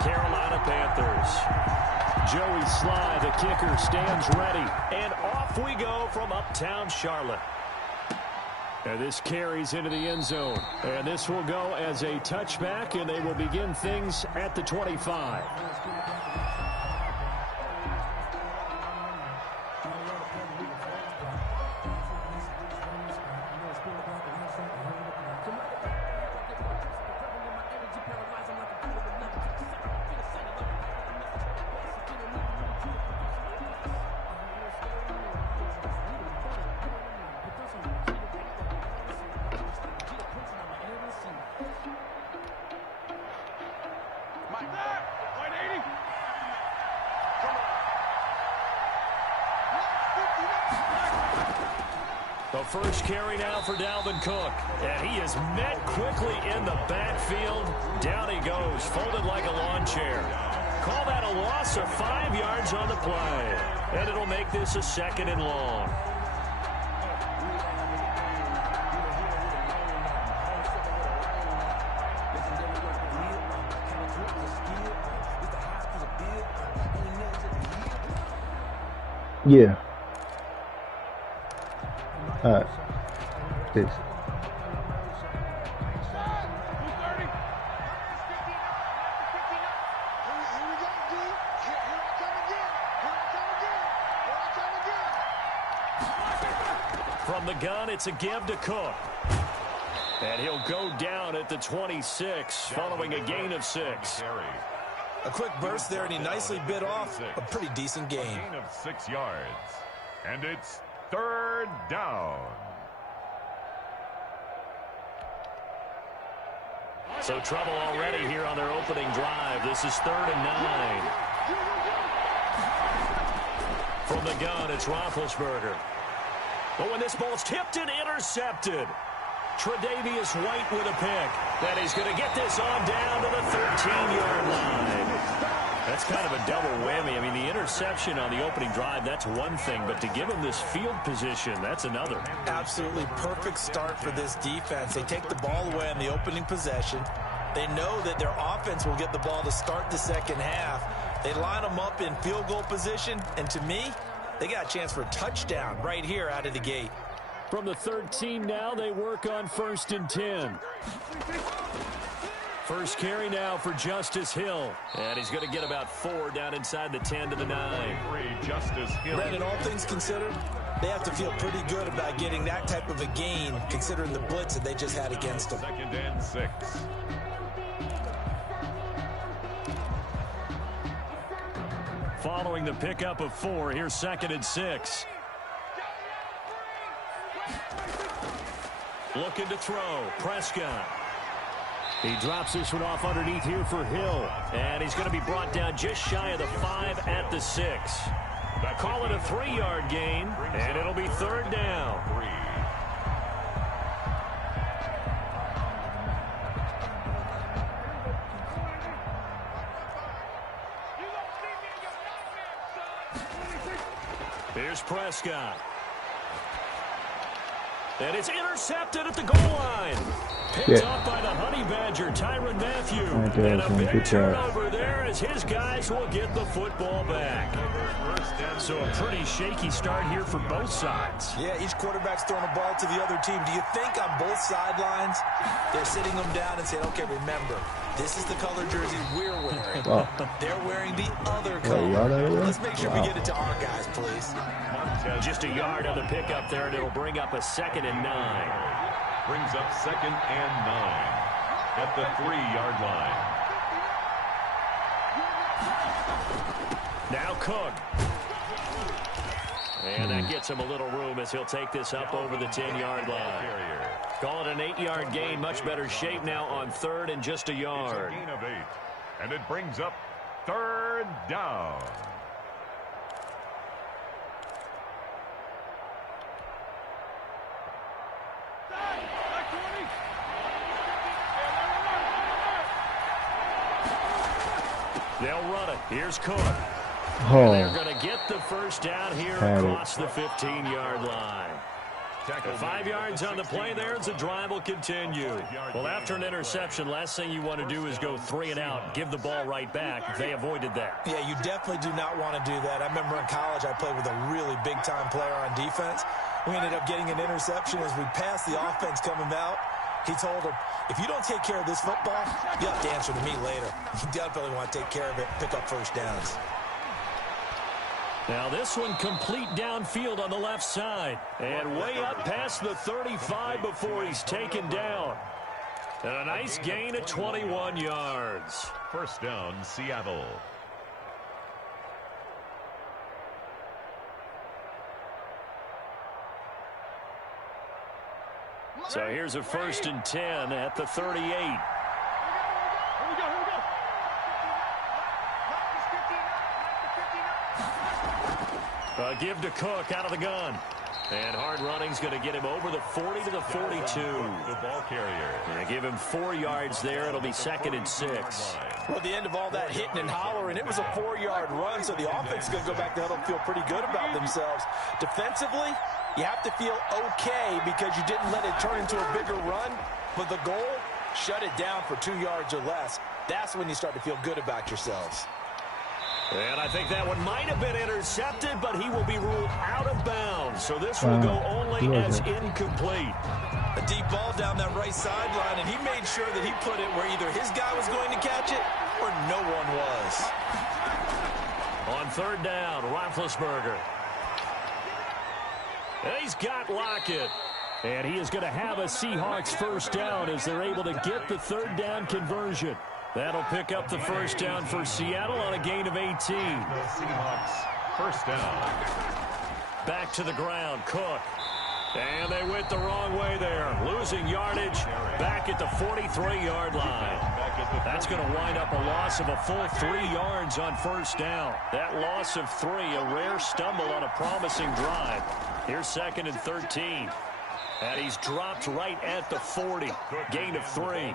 Carolina Panthers. Joey Sly, the kicker, stands ready. And off we go from uptown Charlotte. And this carries into the end zone. And this will go as a touchback, and they will begin things at the 25. The first carry now for Dalvin Cook. And he is met quickly in the backfield. Down he goes, folded like a lawn chair. Call that a loss of 5 yards on the play. And it'll make this a 2nd and long. Yeah. Alright. This. From the gun, it's a give to Cook. And he'll go down at the 26, following a gain of 6. A quick burst there, and he nicely bit off a pretty decent gain. Gain of 6 yards. And it's 3rd down. So trouble already here on their opening drive. This is 3rd and 9. From the gun, it's Roethlisberger. But when this ball's tipped and intercepted, Tre'Davious White with a pick. Then he's going to get this on down to the 13-yard line. That's kind of a double whammy. I mean, the interception on the opening drive, that's one thing. But to give him this field position, that's another. Absolutely perfect start for this defense. They take the ball away on the opening possession. They know that their offense will get the ball to start the second half. They line them up in field goal position. And to me, they got a chance for a touchdown right here out of the gate. From the 13 now, they work on 1st and 10. First carry now for Justice Hill. And he's going to get about 4 down inside the 10 to the 9. Justice Hill. Brandon, all things considered, they have to feel pretty good about getting that type of a gain, considering the blitz that they just had against them. 2nd and 6. Following the pickup of 4, here's 2nd and 6. Looking to throw. Prescott. He drops this one off underneath here for Hill. And he's going to be brought down just shy of the 5 at the 6. Call it a 3-yard gain, and it'll be 3rd down. Here's Prescott. And it's intercepted at the goal line. Picked up by the Honey Badger, Tyrann Mathieu. And a big turnover there as his guys will get the football back. So a pretty shaky start here for both sides. Yeah, each quarterback's throwing a ball to the other team. Do you think on both sidelines they're sitting them down and saying, okay, remember, this is the color jersey we're wearing. Wow. They're wearing the other color. Let's make sure we get it to our guys, please. Just a yard on the pickup there, and it'll bring up a 2nd and 9. Brings up 2nd and 9 at the 3-yard line. Now Cook. And that gets him a little room as he'll take this up over the 10-yard line. Call it an 8-yard gain. Much better shape now on 3rd and just a yard. It's a gain of 8. And it brings up 3rd down. They'll run it. Here's Cook. Oh. They're going to get the first down here across the 15-yard line. 5 yards on the play there as the drive will continue. Well, after an interception, last thing you want to do is go 3 and out, give the ball right back. They avoided that. Yeah, you definitely do not want to do that. I remember in college I played with a really big-time player on defense. We ended up getting an interception as we passed the offense coming out. He told him, if you don't take care of this football, you have to answer to me later. You definitely want to take care of it, pick up first downs. Now this one complete downfield on the left side. And way up past the 35 before he's taken down. And a nice gain of 21 yards. First down, Seattle. So here's a 1st and 10 at the 38. Give to Cook out of the gun. And hard running's going to get him over the 40 to the 42. The ball carrier. Give him 4 yards there. It'll be 2nd and 6. Well, at the end of all that hitting and hollering, it was a 4-yard run, so the offense is going to go back to huddle and feel pretty good about themselves. Defensively, you have to feel okay because you didn't let it turn into a bigger run. But the goal, shut it down for 2 yards or less. That's when you start to feel good about yourselves. And I think that one might have been intercepted, but he will be ruled out of bounds. So this will go only as incomplete. A deep ball down that right sideline, and he made sure that he put it where either his guy was going to catch it or no one was. On 3rd down, Roethlisberger. And he's got Lockett. And he is going to have a Seahawks first down as they're able to get the 3rd down conversion. That'll pick up the first down for Seattle on a gain of 18. The Seahawks first down. Back to the ground, Cook. And they went the wrong way there. Losing yardage back at the 43-yard line. That's going to wind up a loss of a full 3 yards on first down. That loss of 3, a rare stumble on a promising drive. Here's 2nd and 13. And he's dropped right at the 40. Gain of 3.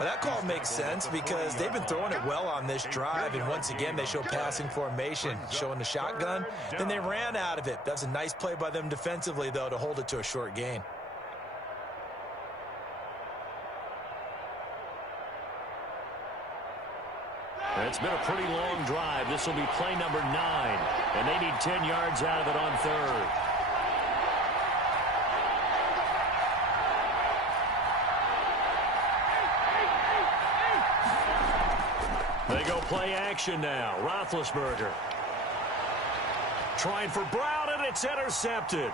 Well, that call makes sense because they've been throwing it well on this drive, and once again they show passing formation, showing the shotgun. Then they ran out of it. That's a nice play by them defensively, though, to hold it to a short gain. It's been a pretty long drive. This will be play number 9, and they need 10 yards out of it on 3rd. They go play action now. Roethlisberger. Trying for Brown, and it's intercepted.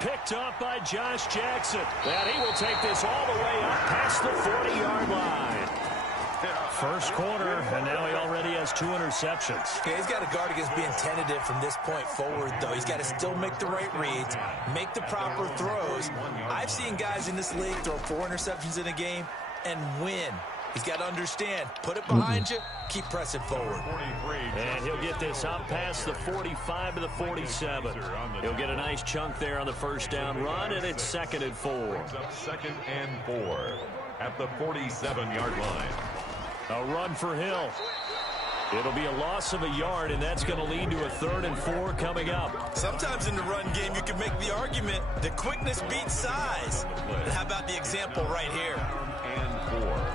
Picked up by Josh Jackson. And he will take this all the way up past the 40-yard line. First quarter, and now he already has 2 interceptions. Yeah, he's got to guard against being tentative from this point forward, though. He's got to still make the right reads, make the proper throws. I've seen guys in this league throw 4 interceptions in a game and win. He's got to understand, put it behind you, keep pressing forward. And he'll get this up past the 45 to the 47. He'll get a nice chunk there on the first down run, and it's 2nd and 4. 2nd and 4 at the 47-yard line. A run for Hill. It'll be a loss of a yard, and that's going to lead to a 3rd and 4 coming up. Sometimes in the run game, you can make the argument that quickness beats size. And how about the example right here? And 4.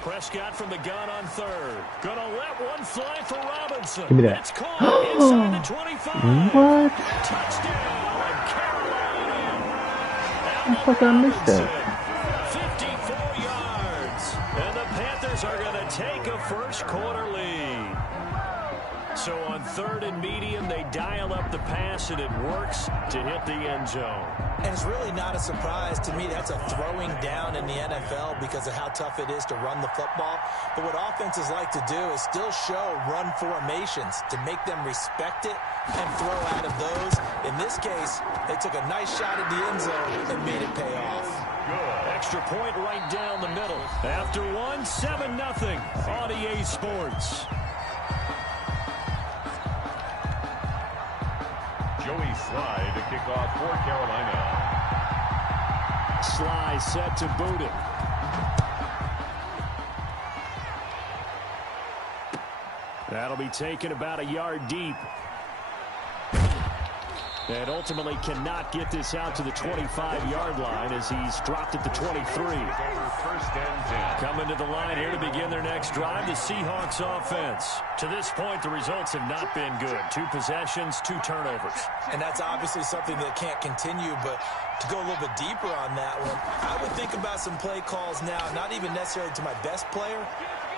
Prescott from the gun on 3rd. Gonna let one fly for Robinson. Give me that. It's caught inside the 25. What? Touchdown, Carolina. I thought I missed that. 54 yards. And the Panthers are going to take a first quarter lead. So on 3rd and medium, they dial up the pass, and it works to hit the end zone. And it's really not a surprise to me. That's a throwing down in the NFL because of how tough it is to run the football. But what offenses like to do is still show run formations to make them respect it and throw out of those. In this case, they took a nice shot at the end zone and made it pay off. Good. Extra point right down the middle. After 7-0 on EA Sports. Joey Sly to kick off for Carolina. Sly set to boot it. That'll be taken about a yard deep. And ultimately cannot get this out to the 25-yard line as he's dropped at the 23. First and 10. Coming to the line here to begin their next drive, the Seahawks offense. To this point, the results have not been good. 2 possessions, 2 turnovers. And that's obviously something that can't continue, but to go a little bit deeper on that one, I would think about some play calls now, not even necessarily to my best player,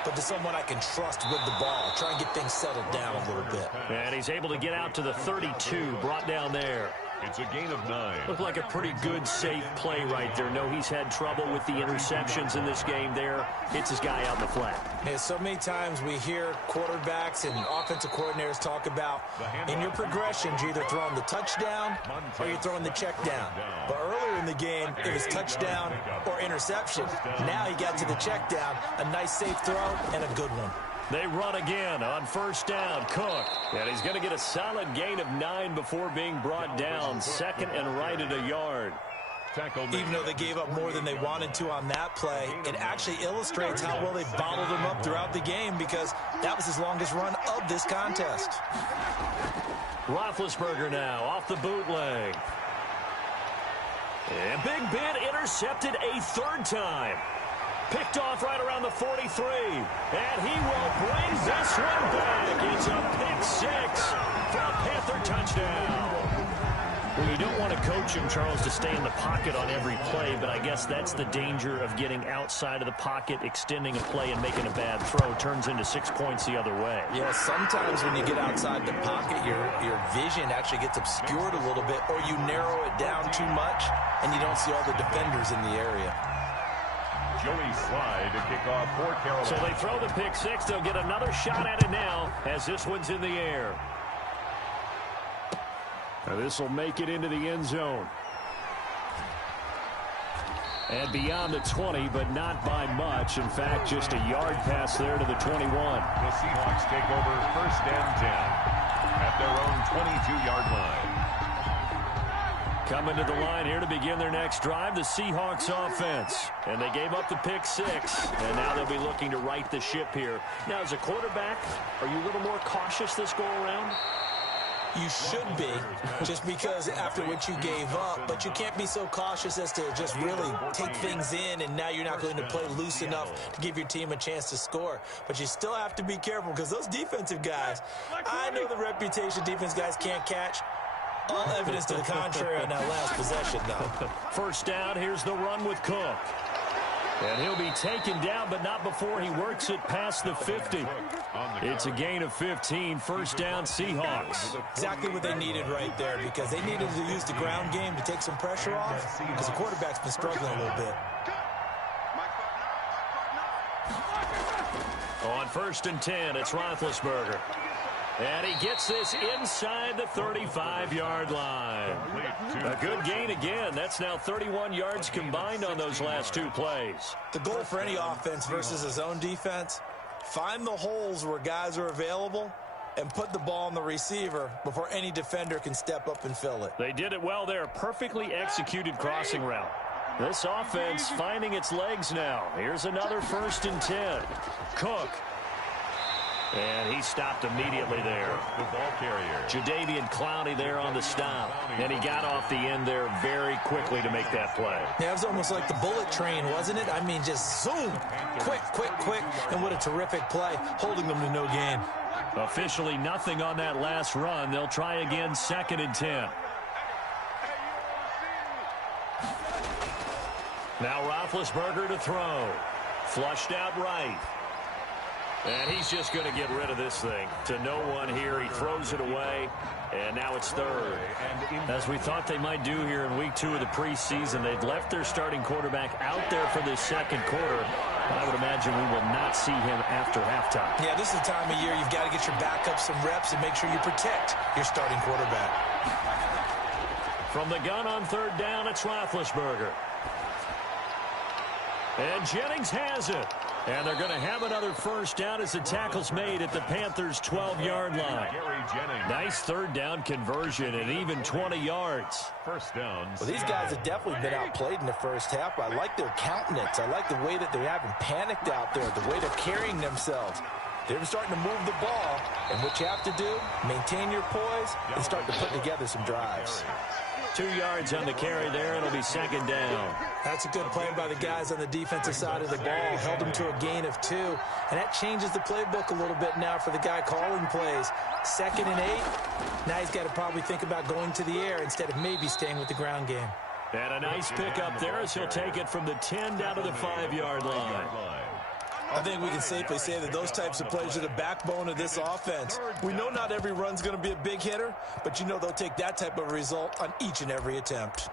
but to someone I can trust with the ball. Try and get things settled down a little bit. And he's able to get out to the 32, brought down there. It's a gain of 9. Looked like a pretty good, safe play right there. No, he's had trouble with the interceptions in this game there. Hits his guy out in the flat. Yeah, so many times we hear quarterbacks and offensive coordinators talk about in your progressions, you're either throwing the touchdown or you're throwing the check down. But earlier in the game, it was touchdown or interception. Now he got to the check down, a nice safe throw, and a good one. They run again on first down. Cook. And he's going to get a solid gain of 9 before being brought down. Second and right at a yard. Even though they gave up more than they wanted to on that play, it actually illustrates how well they bottled him up throughout the game because that was his longest run of this contest. Roethlisberger now off the bootleg. And Big Ben intercepted a 3rd time. Picked off right around the 43. And he will bring this one back. It's a pick 6 for a Panther touchdown. Well, you don't want to coach him, Charles, to stay in the pocket on every play, but I guess that's the danger of getting outside of the pocket, extending a play, and making a bad throw. Turns into 6 points the other way. Yeah, sometimes when you get outside the pocket, your vision actually gets obscured a little bit, or you narrow it down too much, and you don't see all the defenders in the area. Joey Slye to kick off for Carolina. So they throw the pick 6. They'll get another shot at it now as this one's in the air. Now this will make it into the end zone. And beyond the 20, but not by much. In fact, just a yard pass there to the 21. The Seahawks take over first and 10 at their own 22-yard line. Coming to the line here to begin their next drive, the Seahawks offense. And they gave up the pick 6, and now they'll be looking to right the ship here. Now, as a quarterback, are you a little more cautious this go-around? You should be, just because after what you gave up, but you can't be so cautious as to just really take things in, and now you're not going to play loose enough to give your team a chance to score. But you still have to be careful because those defensive guys, I know the reputation defense guys can't catch. All evidence to the contrary on that last possession, though. First down, here's the run with Cook. And he'll be taken down, but not before he works it past the 50. It's a gain of 15, first down Seahawks. Exactly what they needed right there because they needed to use the ground game to take some pressure off because the quarterback's been struggling a little bit. On first and 10, it's Roethlisberger. And he gets this inside the 35-yard line. A good gain again. That's now 31 yards combined on those last 2 plays. The goal for any offense versus his own defense, find the holes where guys are available and put the ball on the receiver before any defender can step up and fill it. They did it well there. Perfectly executed crossing route. This offense finding its legs now. Here's another first and 10. Cook. And he stopped immediately there. The ball carrier. Jadeveon Clowney there on the stop. And he got off the end there very quickly to make that play. Yeah, it was almost like the bullet train, wasn't it? I mean, just zoom. Quick, quick, quick. And what a terrific play, holding them to no gain. Officially nothing on that last run. They'll try again, second and 10. Now Roethlisberger to throw. Flushed out right. And he's just going to get rid of this thing. To no one here. He throws it away. And now it's third. As we thought they might do here in week 2 of the preseason, they've left their starting quarterback out there for this second quarter. I would imagine we will not see him after halftime. Yeah, this is the time of year you've got to get your backup some reps and make sure you protect your starting quarterback. From the gun on third down, it's Roethlisberger. And Jennings has it. And they're going to have another first down as the tackle's made at the Panthers' 12-yard line. Nice third down conversion and even 20 yards. First down. Well, these guys have definitely been outplayed in the first half. I like their countenance. I like the way that they haven't panicked out there, the way they're carrying themselves. They're starting to move the ball, and what you have to do, maintain your poise and start to put together some drives. 2 yards on the carry there. It'll be second down. That's a good play by the guys on the defensive side of the ball. Held them to a gain of 2, and that changes the playbook a little bit now for the guy calling plays. 2nd and 8. Now he's got to probably think about going to the air instead of maybe staying with the ground game. And a nice pickup there as he'll take it from the 10 down to the 5-yard line. I think we can safely say that those types of plays are the backbone of this offense. We know not every run's going to be a big hitter, but you know they'll take that type of result on each and every attempt.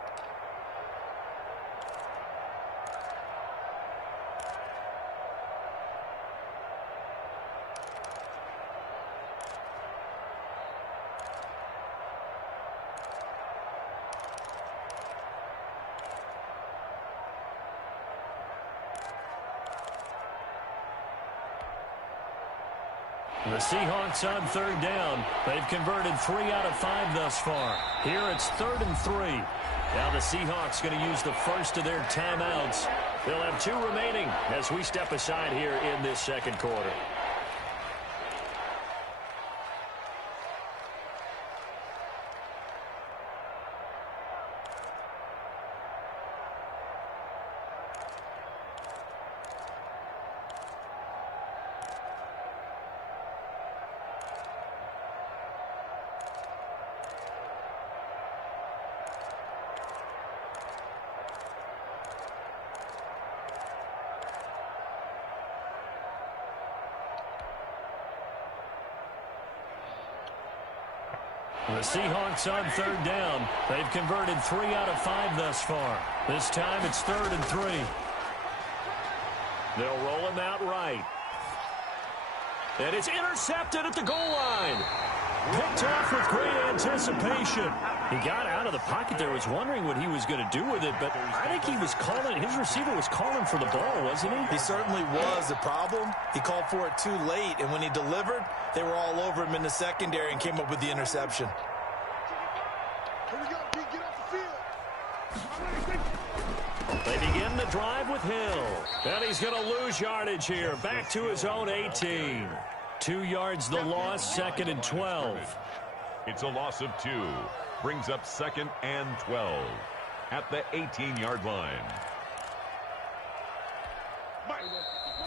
The Seahawks on 3rd down. They've converted 3 out of 5 thus far. Here it's 3rd and 3. Now the Seahawks going to use the first of their timeouts. They'll have 2 remaining as we step aside here in this second quarter. The Seahawks on 3rd down. They've converted 3 out of 5 thus far. This time it's 3rd and 3. They'll roll him out right. And it's intercepted at the goal line. Picked off with great anticipation. He got out of the pocket there, was wondering what he was going to do with it, but I think he was calling, his receiver was calling for the ball, wasn't he? He certainly was. The problem, he called for it too late, and when he delivered, they were all over him in the secondary and came up with the interception. They begin the drive with Hill. And he's going to lose yardage here. Back to his own 18. 2 yards the loss, 2nd and 12. It's a loss of 2. Brings up 2nd and 12 at the 18-yard line.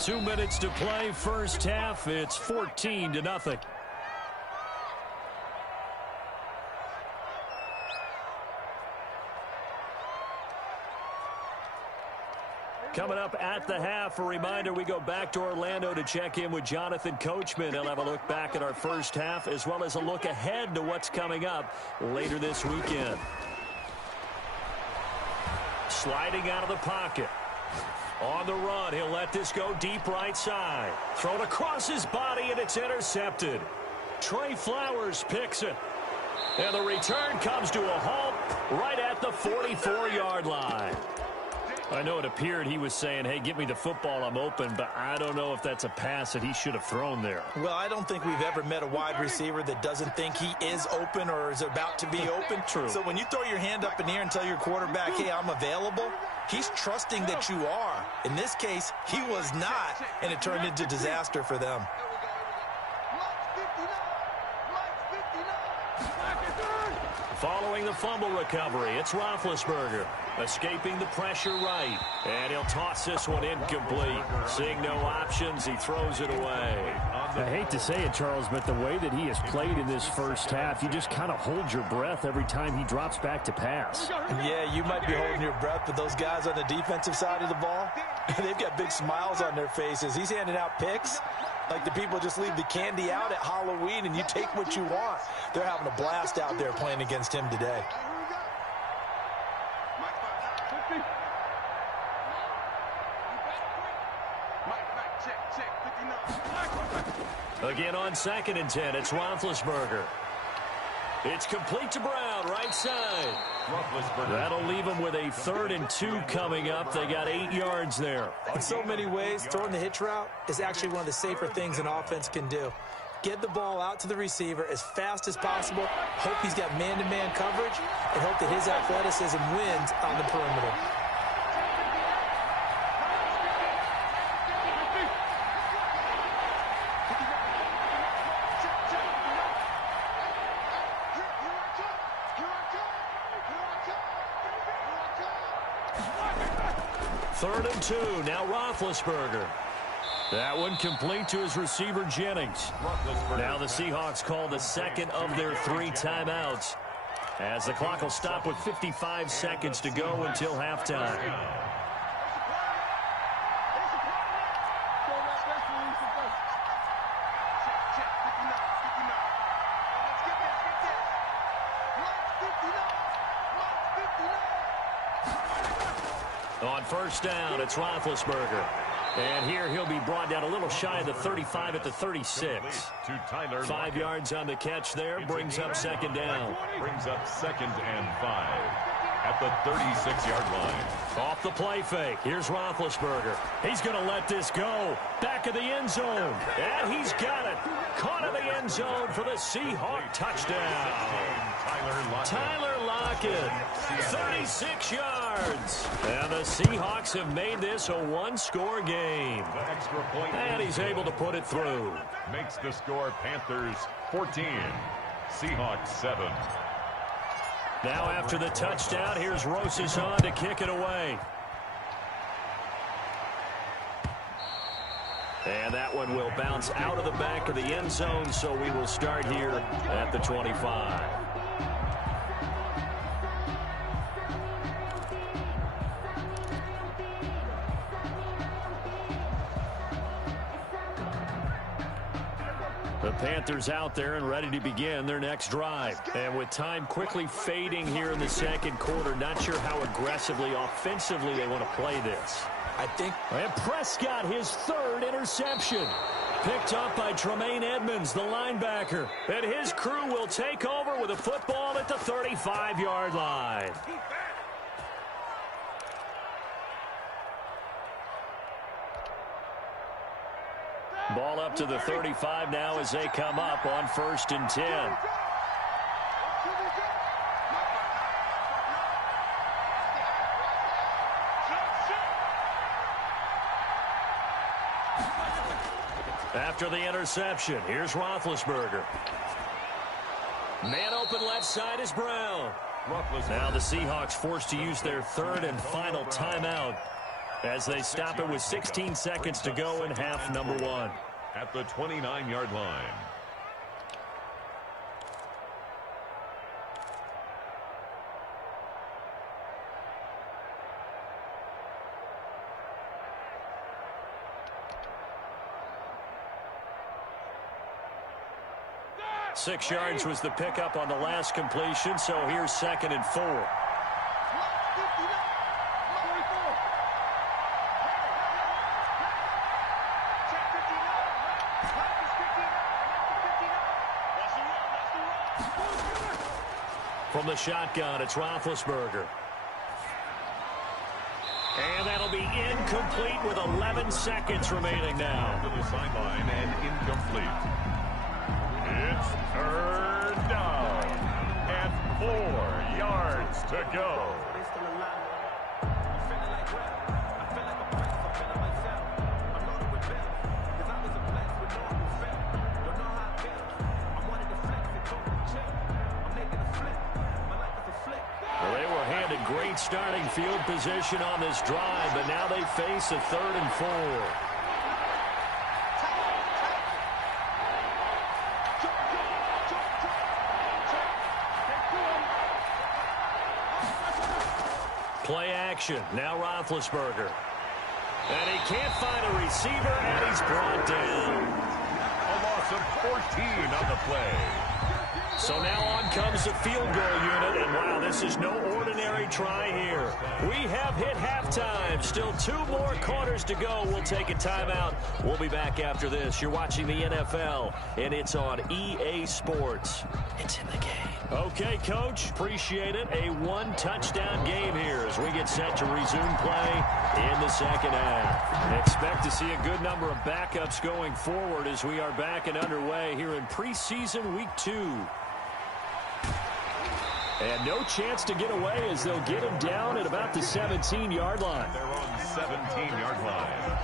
2 minutes to play, first half. It's 14-0. Coming up at the half, a reminder, we go back to Orlando to check in with Jonathan Coachman. He'll have a look back at our first half as well as a look ahead to what's coming up later this weekend. Sliding out of the pocket. On the run, he'll let this go deep right side. Thrown across his body, and it's intercepted. Trey Flowers picks it. And the return comes to a halt right at the 44-yard line. I know it appeared he was saying, hey, give me the football, I'm open, but I don't know if that's a pass that he should have thrown there. Well, I don't think we've ever met a wide receiver that doesn't think he is open or is about to be open. True. So when you throw your hand up in the air and tell your quarterback, hey, I'm available, he's trusting that you are. In this case, he was not, and it turned into disaster for them. Following the fumble recovery, it's Roethlisberger. Escaping the pressure right. And he'll toss this one incomplete. Seeing no options, he throws it away. I hate to say it, Charles, but the way that he has played in this first half, you just kind of hold your breath every time he drops back to pass. Yeah, you might be holding your breath, but those guys on the defensive side of the ball, they've got big smiles on their faces. He's handing out picks like the people just leave the candy out at Halloween and you take what you want. They're having a blast out there playing against him today. Again on 2nd and 10, it's Roethlisberger. It's complete to Brown, right side. That'll leave them with a 3rd and 2 coming up. They got 8 yards there. In so many ways, throwing the hitch route is actually one of the safer things an offense can do. Get the ball out to the receiver as fast as possible, hope he's got man-to-man coverage, and hope that his athleticism wins on the perimeter. 3rd and 2. Now Roethlisberger. That one complete to his receiver, Jennings. Now the Seahawks call the second of their 3 timeouts, as the clock will stop with 55 seconds to go until halftime. On 1st down, it's Roethlisberger. And here he'll be brought down a little shy of the 35 at the 36. 5 yards on the catch there. Brings up 2nd down. Brings up 2nd and 5 at the 36-yard line. Off the play fake. Here's Roethlisberger. He's going to let this go. Back of the end zone. And he's got it. Caught in the end zone for the Seahawk touchdown. Tyler Lockett. 36 yards. And the Seahawks have made this a 1-score game. The extra point. And he's able to put it through. Makes the score Panthers 14, Seahawks 7. Now after the touchdown, here's Rosas on to kick it away. And that one will bounce out of the back of the end zone, so we will start here at the 25. The Panthers out there and ready to begin their next drive. And with time quickly fading here in the 2nd quarter, not sure how aggressively, offensively they want to play this. I think. And Prescott, his 3rd interception. Picked up by Tremaine Edmonds, the linebacker. And his crew will take over with a football at the 35-yard line. Ball up to the 35 now as they come up on 1st and 10. After the interception, here's Roethlisberger. Man open left side is Brown. Now the Seahawks forced to use their 3rd and final timeout as they stop it with 16 seconds to go in half number 1. At the 29-yard line. Six yards was the pickup on the last completion, so here's 2nd and 4. From the shotgun, it's Roethlisberger. And that'll be incomplete with 11 seconds remaining now. To the sideline and incomplete. It's 3rd down and 4 yards to go. Great starting field position on this drive, but now they face a 3rd and 4. Play action. Now Roethlisberger. And he can't find a receiver, and he's brought down. A loss of 14 on the play. So now on comes the field goal unit, and wow, this is no ordinary try here. We have hit halftime. Still 2 more quarters to go. We'll take a timeout. We'll be back after this. You're watching the NFL, and it's on EA Sports. It's in the game. Okay, Coach, appreciate it. A 1-touchdown game here as we get set to resume play in the 2nd half. Expect to see a good number of backups going forward as we are back and underway here in preseason week 2. And no chance to get away as they'll get him down at about the 17-yard line. They're on 17-yard line.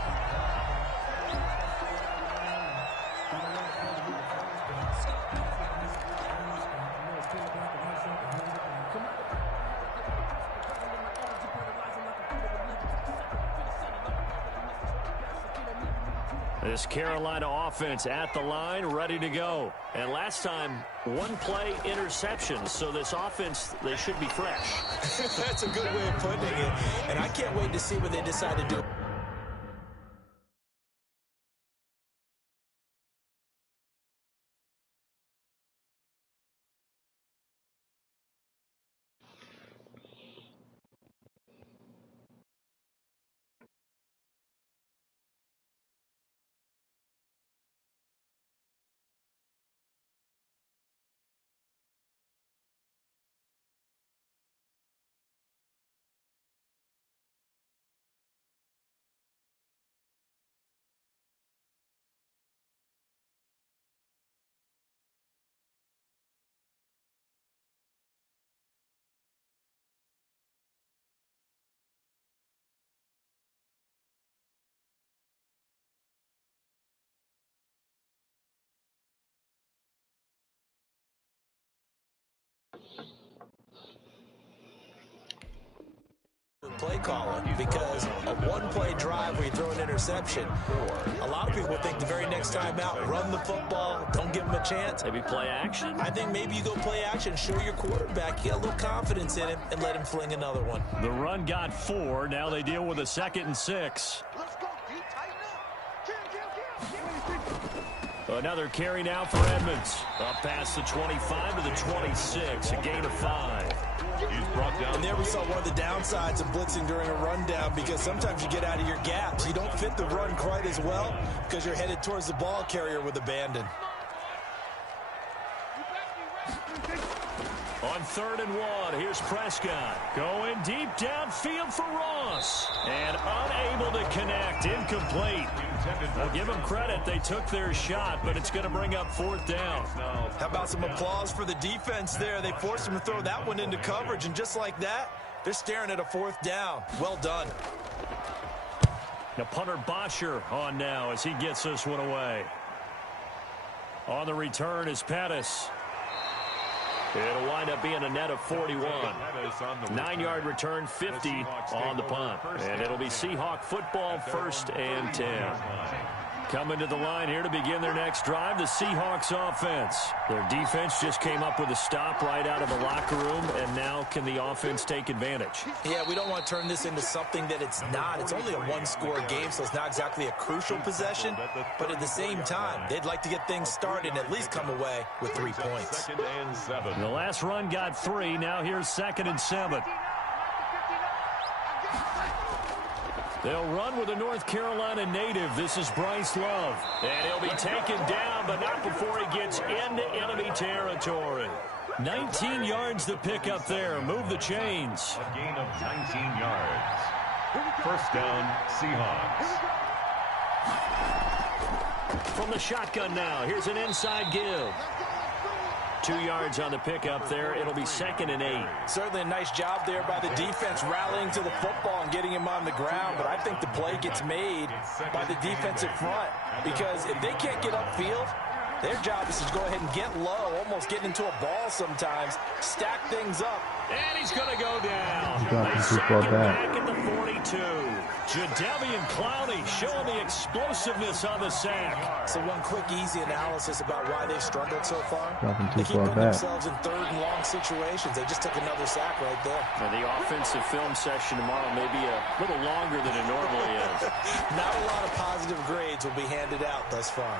This Carolina offense at the line, ready to go. And last time, one-play interception. So this offense, they should be fresh. That's a good way of putting it. And I can't wait to see what they decide to do. Play calling, because a one-play drive where you throw an interception, a lot of people think the very next time out, run the football, don't give them a chance. Maybe play action? I think maybe you go play action, show your quarterback, get a little confidence in him, and let him fling another one. The run got 4. Now they deal with a 2nd and 6. Another carry now for Edmonds. Up past the 25 to the 26, a gain of 5. He's brought down. And there we saw one of the downsides of blitzing during a rundown, because sometimes you get out of your gaps. You don't fit the run quite as well because you're headed towards the ball carrier with abandon. On 3rd and 1, here's Prescott. Going deep downfield for Ross. And unable to connect. Incomplete. I'll give them credit. They took their shot, but it's going to bring up 4th down. How about some applause for the defense there? They forced him to throw that one into coverage, and just like that, they're staring at a 4th down. Well done. Now punter Bosher on now as he gets this one away. On the return is Pettis. It'll wind up being a net of 41. 9-yard return, 50 on the punt. And it'll be Seahawk football, 1st and 10. Coming to the line here to begin their next drive, the Seahawks offense. Their defense just came up with a stop right out of the locker room, and now can the offense take advantage? Yeah, we don't want to turn this into something that it's not. It's only a one-score game, so it's not exactly a crucial possession. But at the same time, they'd like to get things started and at least come away with 3 points. 2nd and 7. The last run got 3. Now here's 2nd and 7. They'll run with a North Carolina native. This is Bryce Love. And he'll be taken down, but not before he gets into enemy territory. 19 yards to pick up there. Move the chains. A gain of 19 yards. 1st down, Seahawks. From the shotgun now, here's an inside give. 2 yards on the pickup there. It'll be 2nd and 8. Certainly a nice job there by the defense rallying to the football and getting him on the ground, but I think the play gets made by the defensive front, because if they can't get upfield, their job is to go ahead and get low, almost get into a ball sometimes, stack things up. And he's going to go down. They sack him back at the 42. Jadeveon Clowney showing the explosiveness on the sack. So one quick, easy analysis about why they've struggled so far. Dropping They too keep far putting back. themselves in 3rd and long situations. They just took another sack right there. And the offensive film session tomorrow may be a little longer than it normally is. Not a lot of positive grades will be handed out thus far.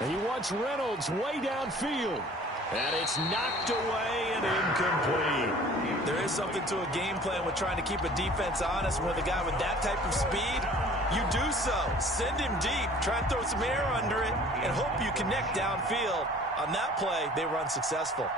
And he wants Reynolds way downfield. And it's knocked away and incomplete. There is something to a game plan with trying to keep a defense honest. With a guy with that type of speed, you do so. Send him deep. Try and throw some air under it and hope you connect downfield. On that play, they run successful.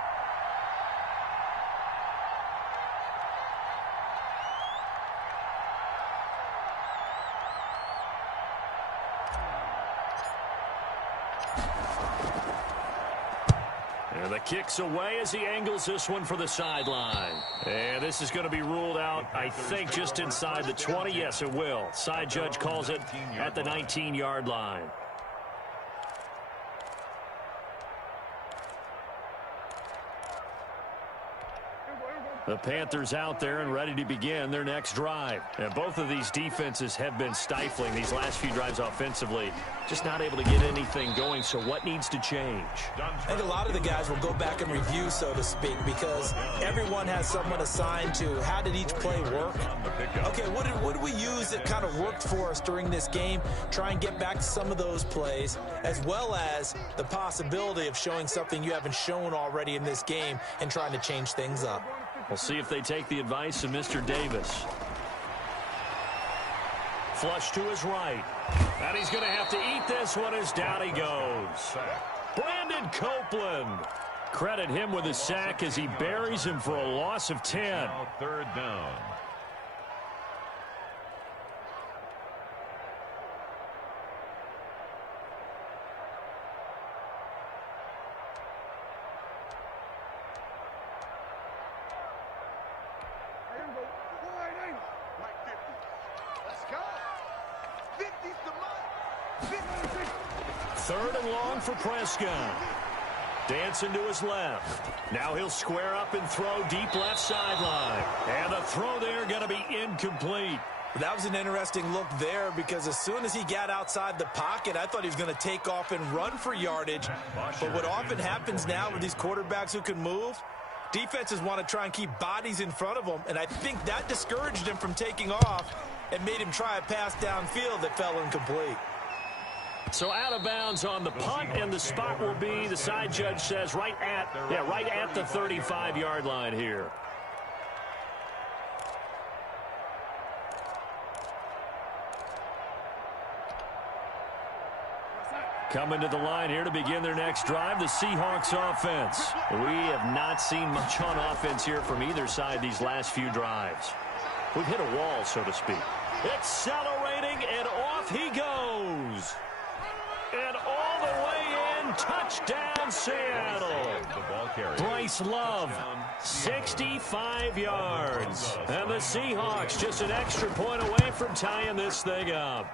And the kick's away as he angles this one for the sideline. And this is going to be ruled out, I think, just inside the 20. Yes, it will. Side judge calls it at the 19-yard line. The Panthers out there and ready to begin their next drive. And both of these defenses have been stifling these last few drives offensively. Just not able to get anything going, so what needs to change? I think a lot of the guys will go back and review, so to speak, because everyone has someone assigned to how did each play work. Okay, what did we use that kind of worked for us during this game? Try and get back to some of those plays, as well as the possibility of showing something you haven't shown already in this game and trying to change things up. We'll see if they take the advice of Mr. Davis. Flush to his right. And he's going to have to eat this one as down he goes. Brandon Copeland. Credit him with a sack as he buries him for a loss of 10. Now third down. Third and long for Prescott. Dancing to his left. Now he'll square up and throw deep left sideline. And the throw there going to be incomplete. That was an interesting look there because as soon as he got outside the pocket, I thought he was going to take off and run for yardage. But what often happens now with these quarterbacks who can move, defenses want to try and keep bodies in front of them, and I think that discouraged him from taking off and made him try a pass downfield that fell incomplete. So out of bounds on the punt, and the spot will be, the side judge says, right at the 35-yard line here. Coming to the line here to begin their next drive, the Seahawks offense. We have not seen much on offense here from either side these last few drives. We've hit a wall, so to speak. Accelerating, and off he goes. And all the way in, touchdown Seattle. Bryce Love, 65 yards. And the Seahawks just an extra point away from tying this thing up.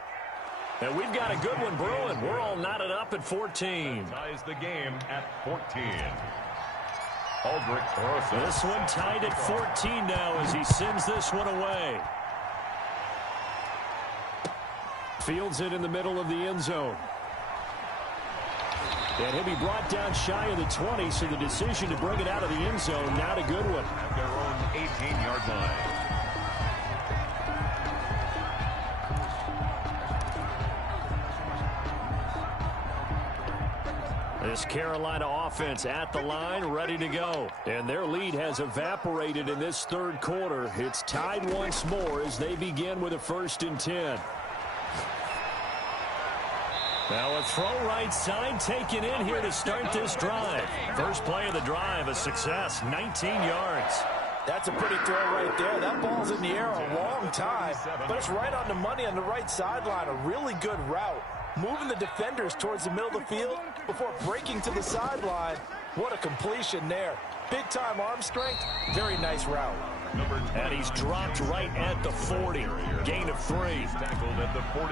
And we've got a good one brewing. We're all knotted up at 14. Ties the game at 14. Aldrich throws it. This one tied at 14 now as he sends this one away. Fields it in the middle of the end zone. And he'll be brought down shy of the 20, so the decision to bring it out of the end zone, not a good one. At their own 18-yard line. This Carolina offense at the line, ready to go. And their lead has evaporated in this third quarter. It's tied once more as they begin with a 1st and 10. Now a throw right side taken in here to start this drive. First play of the drive, a success, 19 yards. That's a pretty throw right there. That ball's in the air a long time, but it's right on the money on the right sideline. A really good route. Moving the defenders towards the middle of the field before breaking to the sideline. What a completion there. Big-time arm strength. Very nice route. And he's dropped right at the 40. Gain of 3.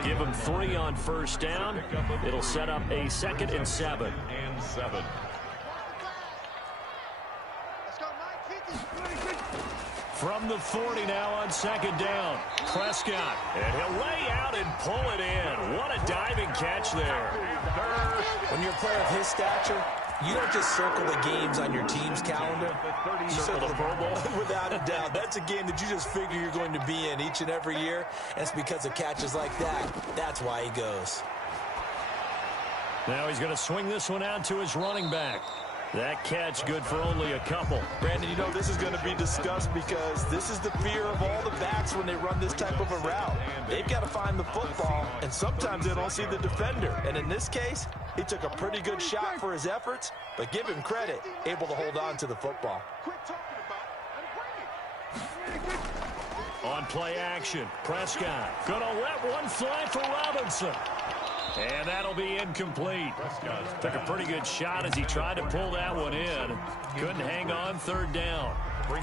Give him 3 on first down. It'll set up a 2nd and 7. From the 40 now on 2nd down. Prescott. And he'll lay out and pull it in. What a diving catch there. When you're a player of his stature, you don't just circle the games on your team's calendar. You circle the Pro Bowl. Without a doubt. That's a game that you just figure you're going to be in each and every year. And it's because of catches like that. That's why he goes. Now he's going to swing this one out to his running back. That catch good for only a couple. Brandon, you know this is going to be discussed because this is the fear of all the backs when they run this type of a route. They've got to find the football, and sometimes they don't see the defender. And in this case, he took a pretty good shot for his efforts, but give him credit, able to hold on to the football. On play action, Prescott going to let one fly for Robinson. And that'll be incomplete. Took a pretty good shot as he tried to pull that one in. Couldn't hang on 3rd down.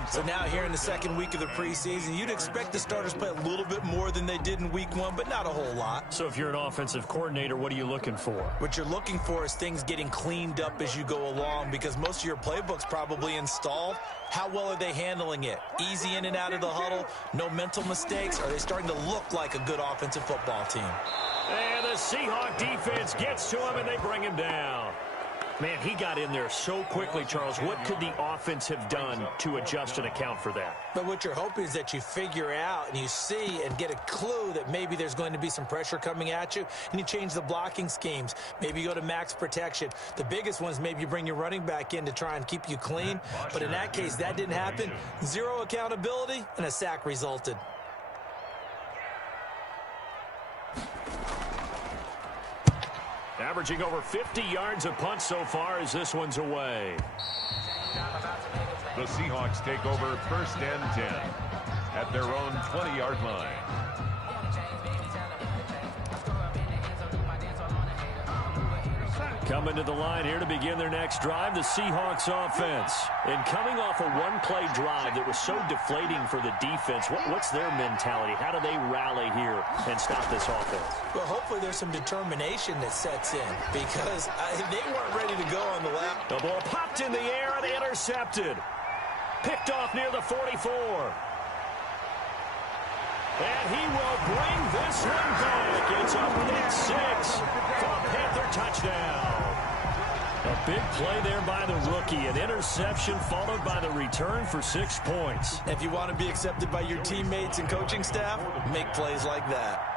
So now here in the second week of the preseason, you'd expect the starters to play a little bit more than they did in week one, but not a whole lot. So if you're an offensive coordinator, what are you looking for? What you're looking for is things getting cleaned up as you go along, because most of your playbook's probably installed. How well are they handling it? Easy in and out of the huddle, no mental mistakes? Are they starting to look like a good offensive football team? And the Seahawks defense gets to him, and they bring him down. Man, he got in there so quickly, Charles. What could the offense have done to adjust and account for that? But what you're hoping is that you figure out and you see and get a clue that maybe there's going to be some pressure coming at you, and you change the blocking schemes. Maybe you go to max protection. The biggest one is maybe you bring your running back in to try and keep you clean. But in that case, that didn't happen. Zero accountability, and a sack resulted. Averaging over 50 yards a punt so far as this one's away. The Seahawks take over 1st and 10 at their own 20-yard line. Coming to the line here to begin their next drive, the Seahawks offense. And coming off a one-play drive that was so deflating for the defense, what's their mentality? How do they rally here and stop this offense? Well, hopefully there's some determination that sets in, because they weren't ready to go on the left. The ball popped in the air and intercepted. Picked off near the 44. And he will bring this one back. It's a pick six for a Panther touchdown. A big play there by the rookie. An interception followed by the return for 6 points. If you want to be accepted by your teammates and coaching staff, make plays like that.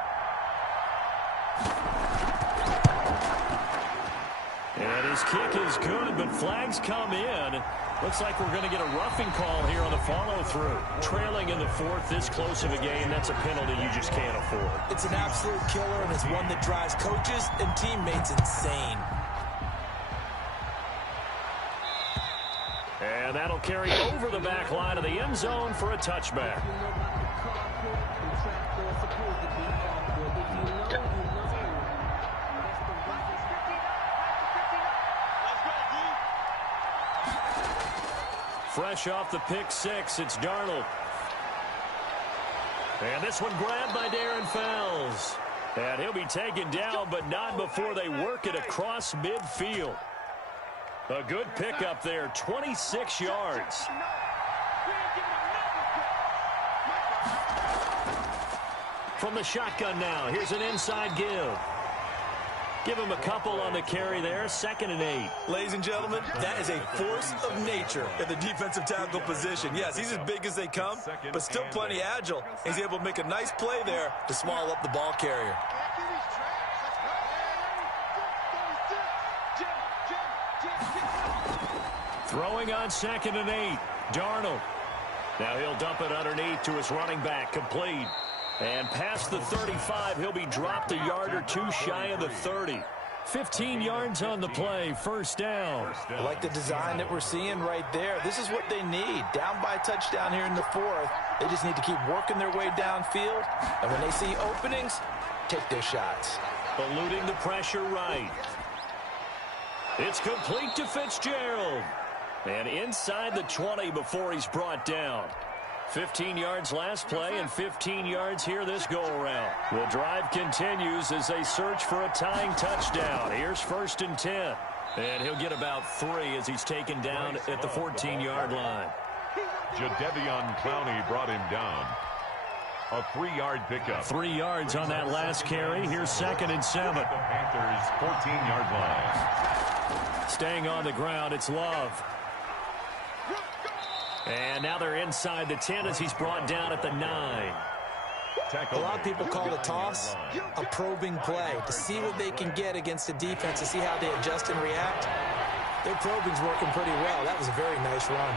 And his kick is good, but flags come in. Looks like we're going to get a roughing call here on the follow-through. Trailing in the fourth, this close of a game, that's a penalty you just can't afford. It's an absolute killer, and it's one that drives coaches and teammates insane. And that'll carry over the back line of the end zone for a touchback. Fresh off the pick six, it's Darnold. And this one grabbed by Darren Fells. And he'll be taken down, but not before they work it across midfield. A good pickup there, 26 yards. From the shotgun now, here's an inside give. Give him a couple on the carry there, 2nd and 8. Ladies and gentlemen, that is a force of nature at the defensive tackle position. Yes, he's as big as they come, but still plenty agile. He's able to make a nice play there to swallow up the ball carrier. Throwing on 2nd and 8, Darnold. Now he'll dump it underneath to his running back, complete. And past the 35, he'll be dropped a yard or two shy of the 30. 15 yards on the play, first down. I like the design that we're seeing right there. This is what they need. Down by a touchdown here in the fourth. They just need to keep working their way downfield. And when they see openings, take their shots. Eluding the pressure right. It's complete to Fitzgerald. And inside the 20 before he's brought down. 15 yards last play and 15 yards here this go-around. The drive continues as they search for a tying touchdown. Here's 1st and 10. And he'll get about 3 as he's taken down at the 14-yard line. Jadeveon Clowney brought him down. A 3-yard pickup. 3 yards on that last carry. Here's 2nd and 7. The Panthers' 14-yard line. Staying on the ground, it's Love. And now they're inside the 10 as he's brought down at the 9. A lot of people call a toss a probing play to see what they can get against the defense, to see how they adjust and react. Their probing's working pretty well. That was a very nice run.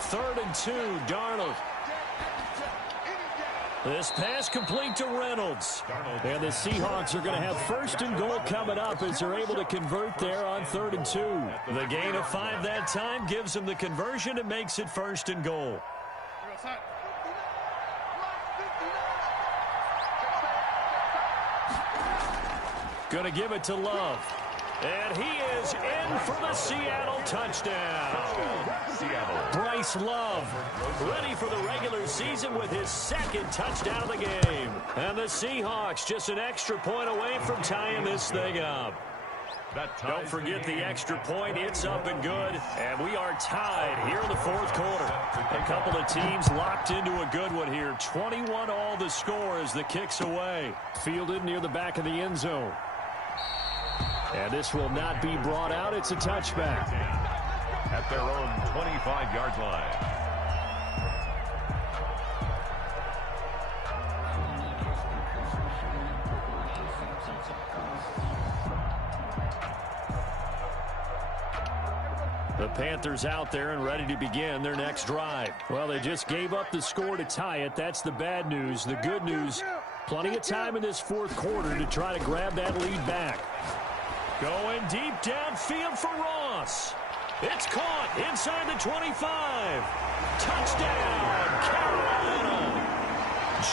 Third and 2, Darnold. This pass complete to Reynolds. And the Seahawks are going to have first and goal coming up as they're able to convert there on 3rd and 2. The gain of 5 that time gives them the conversion and makes it first and goal. Going to give it to Love. And he is in for the Seattle touchdown. Bryce Love ready for the regular season with his 2nd touchdown of the game. And the Seahawks just an extra point away from tying this thing up. Don't forget the extra point. It's up and good. And we are tied here in the 4th quarter. A couple of teams locked into a good one here. 21 all the score as the kick's away. Fielded near the back of the end zone. And this will not be brought out. It's a touchback. At their own 25-yard line. The Panthers out there and ready to begin their next drive. Well, they just gave up the score to tie it. That's the bad news. The good news, plenty of time in this 4th quarter to try to grab that lead back. Going deep downfield for Ross. It's caught inside the 25. Touchdown, Carolina.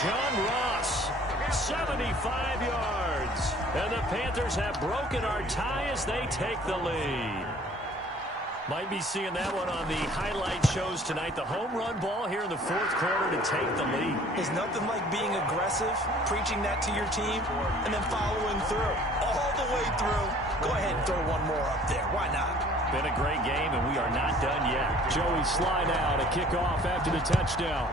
John Ross, 75 yards. And the Panthers have broken our tie as they take the lead. Might be seeing that one on the highlight shows tonight. The home run ball here in the 4th quarter to take the lead. There's nothing like being aggressive, preaching that to your team, and then following through. All the way through. Go ahead and throw one more up there. Why not? Been a great game, and we are not done yet. Joey Sly now to kick off after the touchdown.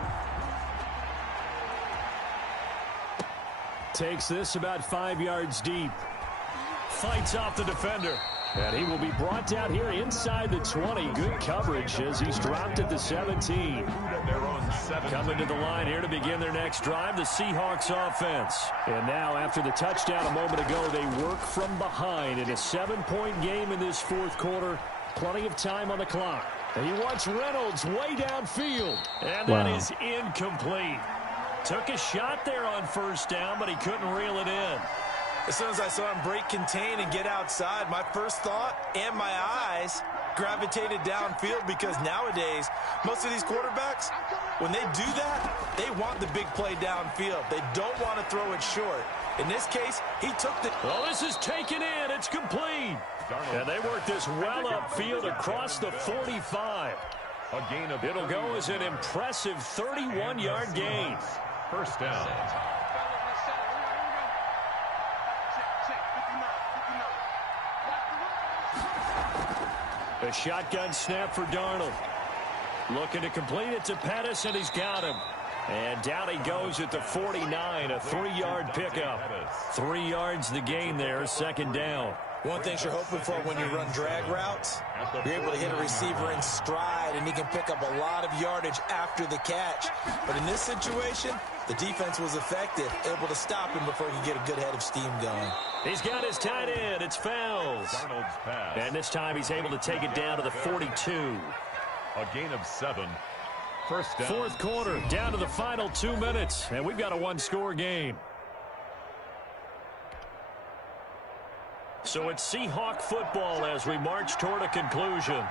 Takes this about 5 yards deep. Fights off the defender. And he will be brought down here inside the 20. Good coverage as he's dropped at the 17. Coming to the line here to begin their next drive, the Seahawks offense. And now after the touchdown a moment ago, they work from behind in a 7-point game in this 4th quarter. Plenty of time on the clock. And he wants Reynolds way downfield. And that is incomplete. Took a shot there on 1st down, but he couldn't reel it in. As soon as I saw him break contain and get outside, my first thought and my eyes gravitated downfield because nowadays, most of these quarterbacks, when they do that, they want the big play downfield. They don't want to throw it short. In this case, he took the... Well, this is taken in. It's complete. And they work this well upfield across the 45. It'll go as an impressive 31-yard gain. First down. A shotgun snap for Darnold. Looking to complete it to Pettis, and he's got him. And down he goes at the 49, a 3-yard pickup. 3 yards the gain there, 2nd down. One thing you're hoping for when you run drag routes, you're able to hit a receiver in stride, and he can pick up a lot of yardage after the catch. But in this situation, the defense was effective, able to stop him before he could get a good head of steam going. He's got his tight end. It's Fells. And this time he's able to take it down to the 42. A gain of 7. First down. 4th quarter, down to the final 2 minutes, and we've got a 1-score game. So it's Seahawk football as we march toward a conclusion.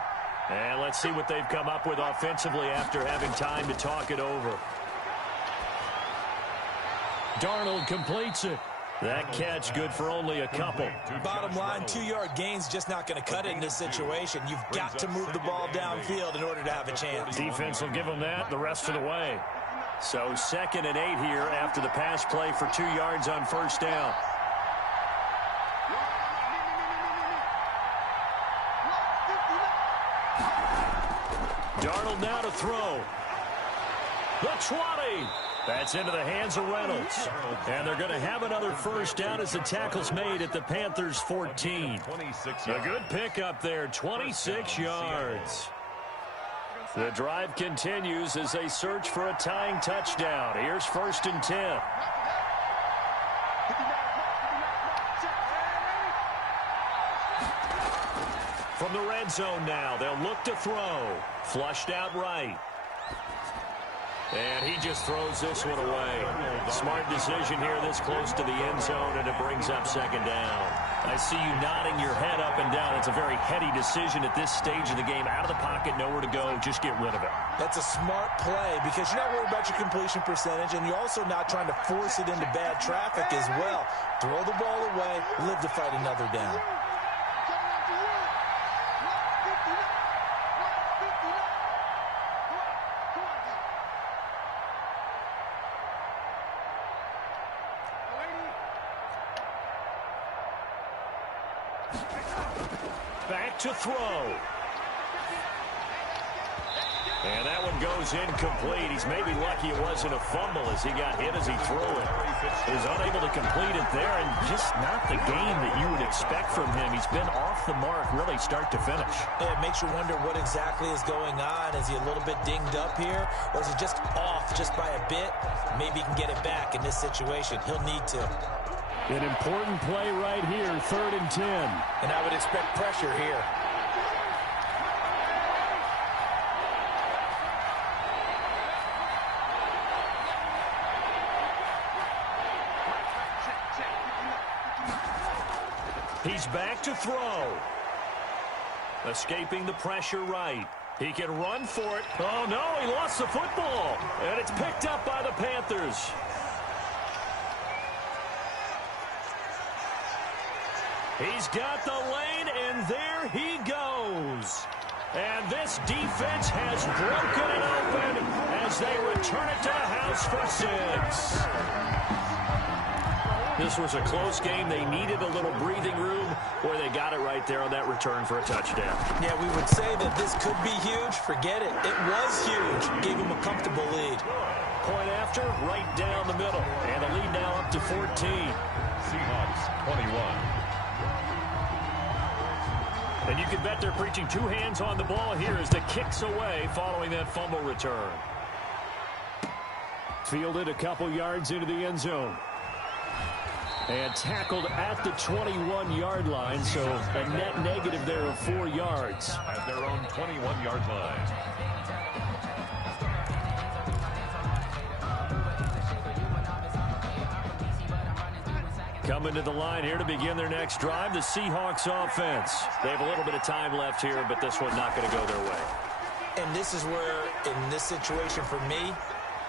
And let's see what they've come up with offensively after having time to talk it over. Darnold completes it. That catch good for only a couple. Bottom line, 2-yard gains just not going to cut it in this situation. You've got to move the ball downfield in order to have a chance. Defense will give them that the rest of the way. So 2nd and 8 here after the pass play for 2 yards on 1st down. Darnold now to throw. The 20. That's into the hands of Reynolds. And they're going to have another 1st down as the tackle's made at the Panthers' 14. A good pickup there, 26 yards. The drive continues as they search for a tying touchdown. Here's 1st and 10. From the red zone now, they'll look to throw. Flushed out right. And he just throws this one away. Smart decision here this close to the end zone, and it brings up second down. I see you nodding your head up and down. It's a very heady decision at this stage of the game. Out of the pocket, nowhere to go. Just get rid of it. That's a smart play because you're not worried about your completion percentage, and you're also not trying to force it into bad traffic as well. Throw the ball away, live to fight another down. Back to throw. And that one goes incomplete. He's maybe lucky it wasn't a fumble as he got hit as he threw it. He was unable to complete it there, and just not the game that you would expect from him. He's been off the mark really start to finish. Yeah, it makes you wonder what exactly is going on. Is he a little bit dinged up here, or is he just off just by a bit? Maybe he can get it back in this situation. He'll need to. An important play right here, 3rd and 10. And I would expect pressure here. He's back to throw. Escaping the pressure right. He can run for it. Oh, no, he lost the football. And it's picked up by the Panthers. He's got the lane, and there he goes. And this defense has broken it open as they return it to the house for 6. This was a close game. They needed a little breathing room, where they got it right there on that return for a touchdown. Yeah, we would say that this could be huge. Forget it. It was huge. Gave him a comfortable lead. Point after, right down the middle. And the lead now up to 14. Seahawks 21. And you can bet they're preaching 2 hands on the ball here as the kick's away following that fumble return. Fielded a couple yards into the end zone. And tackled at the 21-yard line, so a net negative there of 4 yards. At their own 21-yard line. Coming to the line here to begin their next drive, the Seahawks offense. They have a little bit of time left here, but this one not going to go their way. And this is where, in this situation for me,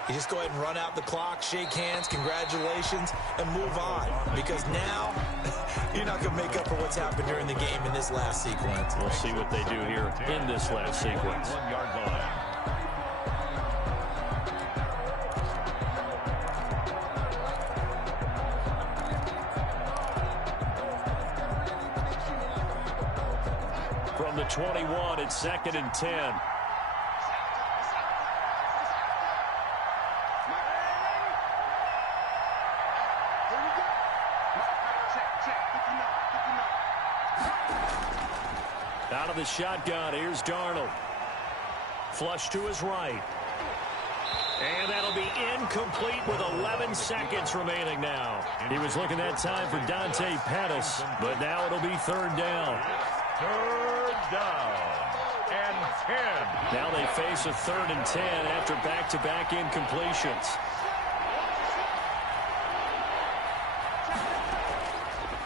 you just go ahead and run out the clock, shake hands, congratulations, and move on. Because now, you're not going to make up for what's happened during the game in this last sequence. We'll see what they do here in this last sequence. 1-yard line. From the 21, it's 2nd and 10. Out of the shotgun, here's Darnold. Flush to his right. And that'll be incomplete with 11 seconds remaining now. He was looking that time for Dante Pettis, but now it'll be 3rd down. 3rd down and 10. Now they face a 3rd and 10 after back-to-back incompletions.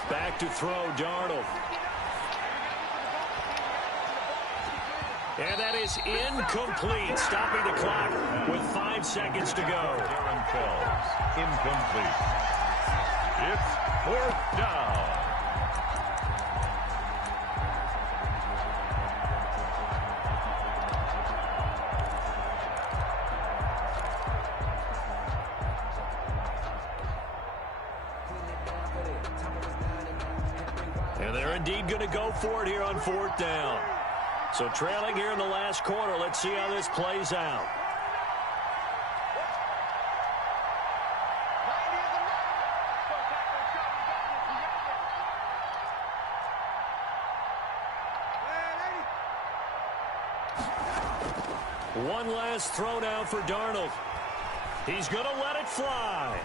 Back to throw, Darnold. And that is incomplete, stopping the clock with 5 seconds to go. Aaron Fells, incomplete. It's 4th down. And they're indeed going to go for it here on 4th down. So trailing here in the last quarter. Let's see how this plays out. One last throw now for Darnold. He's going to let it fly.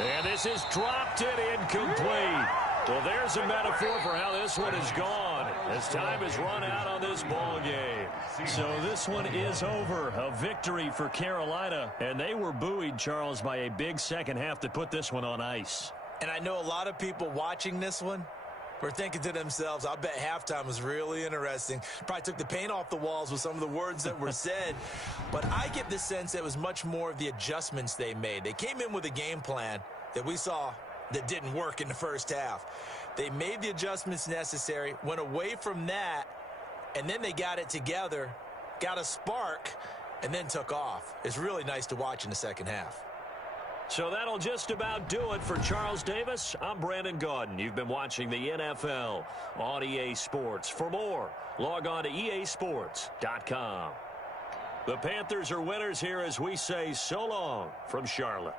And this is dropped it incomplete. Well, there's a metaphor for how this one is gone. As time has run out on this ball game. So this one is over. A victory for Carolina. And they were buoyed, Charles, by a big second half that put this one on ice. And I know a lot of people watching this one were thinking to themselves, I bet halftime was really interesting. Probably took the paint off the walls with some of the words that were said. But I get the sense that it was much more of the adjustments they made. They came in with a game plan that we saw that didn't work in the first half. They made the adjustments necessary, went away from that, and then they got it together, got a spark, and then took off. It's really nice to watch in the second half. So that'll just about do it for Charles Davis. I'm Brandon Gaudin. You've been watching the NFL on EA Sports. For more, log on to easports.com. The Panthers are winners here as we say so long from Charlotte.